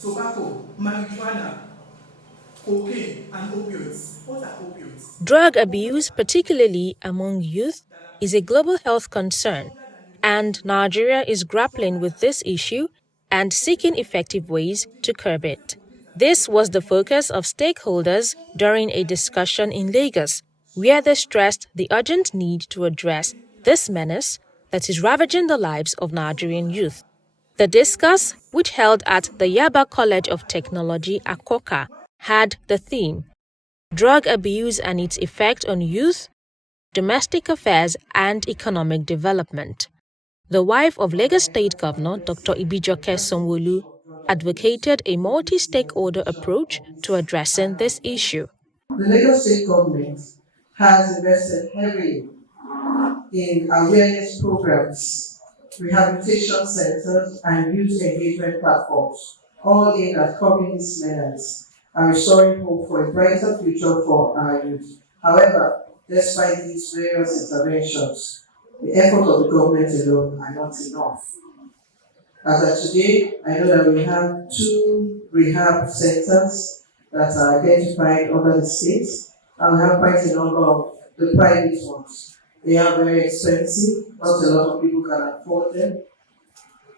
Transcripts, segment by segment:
tobacco, marijuana, cocaine, and opioids. What are opioids? Drug abuse, particularly among youth, is a global health concern, and Nigeria is grappling with this issue and seeking effective ways to curb it. This was the focus of stakeholders during a discussion in Lagos, where they stressed the urgent need to address this menace that is ravaging the lives of Nigerian youth. The discuss, which held at the Yaba College of Technology, Akoka, had the theme Drug Abuse and its Effect on Youth, Domestic Affairs and Economic Development. The wife of Lagos State Governor Dr. Ibijoke Sanwo-Olu advocated a multi-stakeholder approach to addressing this issue. The Lagos State government has invested heavily in awareness programs, rehabilitation centers, and youth engagement platforms, all aimed at curbing this menace and restoring hope for a brighter future for our youth. However, despite these various interventions, the effort of the government alone are not enough. As of today, I know that we have 2 rehab centers that are identified under the state, and we have quite a number of the private ones. They are very expensive, not a lot of people can afford them.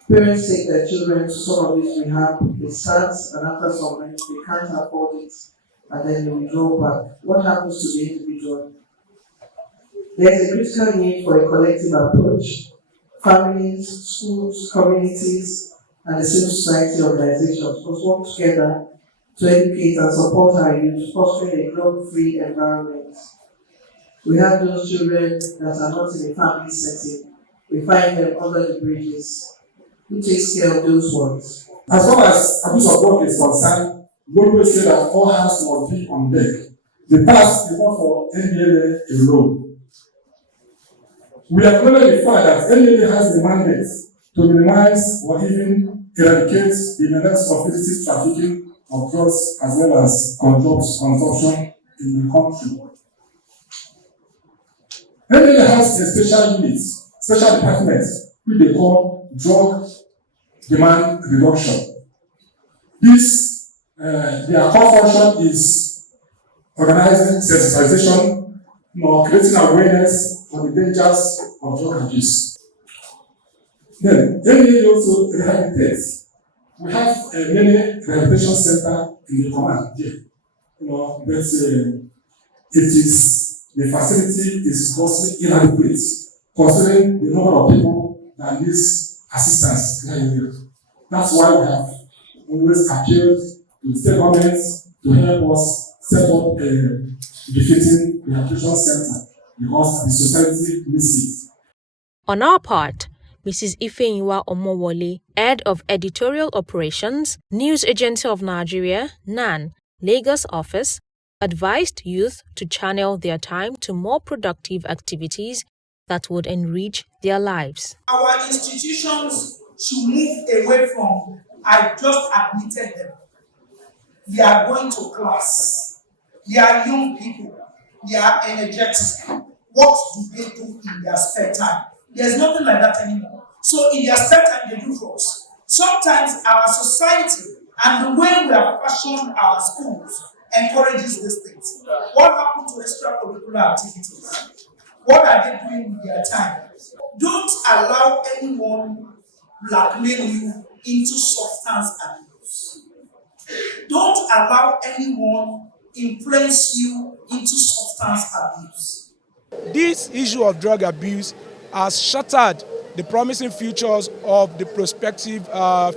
Parents take their children to some of these rehab, they start, and after some time they can't afford it, and then they withdraw back. What happens to the individual? There is a critical need for a collective approach. Families, schools, communities, and the civil society organizations must work together to educate and support our youth, fostering a drug-free environment. We have those children that are not in a family setting. We find them under the bridges. Who takes care of those ones? As far as abuse of drug is concerned, we always say that all hands must be on deck. The task is not for NDLA alone. We acknowledge the fact that NDLA has the mandate to minimize or even eradicate the menace of illicit trafficking of drugs as well as consumption in the country. NDLA has a special unit, special department, which they call drug demand reduction. This, their core function is organizing sensitization, creating awareness on the dangers of drug abuse. Then, NDLA also rehabilitates. We have many rehabilitation centers in the command here, but the facility is mostly inadequate, considering the number of people that need assistance in the area. That's why we have always appealed to the state governments to help us set up a befitting rehabilitation center because the society needs it. On our part, Mrs. Ifeyinwa Omowole, Head of Editorial Operations, News Agency of Nigeria, NAN, Lagos office, advised youth to channel their time to more productive activities that would enrich their lives. Our institutions should move away from, I just admitted them. They are going to class. They are young people. They are energetic. What do they do in their spare time? There's nothing like that anymore. So in their spare time, they do drugs. Sometimes our society and the way we have fashioned our schools encourages these things. What happened to extracurricular activities? What are they doing with their time? Don't allow anyone blackmail you into substance abuse. Don't allow anyone influence you into substance abuse. This issue of drug abuse has shattered the promising futures of the prospective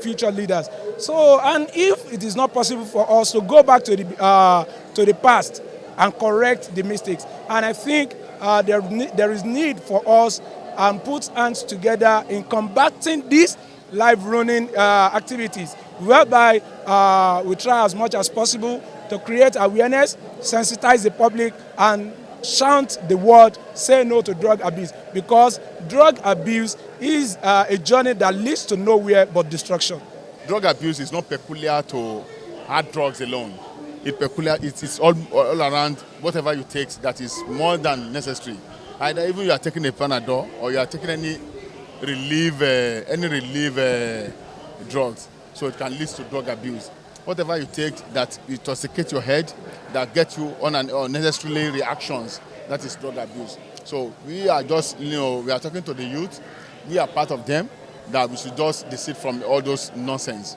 future leaders. So, and if it is not possible for us to go back to the past and correct the mistakes, and I think there is need for us and put hands together in combating these life-ruining activities, whereby we try as much as possible to create awareness, sensitize the public, and shout the word, say no to drug abuse, because drug abuse is a journey that leads to nowhere but destruction. Drug abuse is not peculiar to hard drugs alone. It's all around whatever you take that is more than necessary. Either even you are taking a Panadol or you are taking any relief drugs. so it can lead to drug abuse. Whatever you take that intoxicates your head, that gets you on unnecessarily reactions, that is drug abuse. So we are just, we are talking to the youth. We are part of them, that we should just desist from all those nonsense.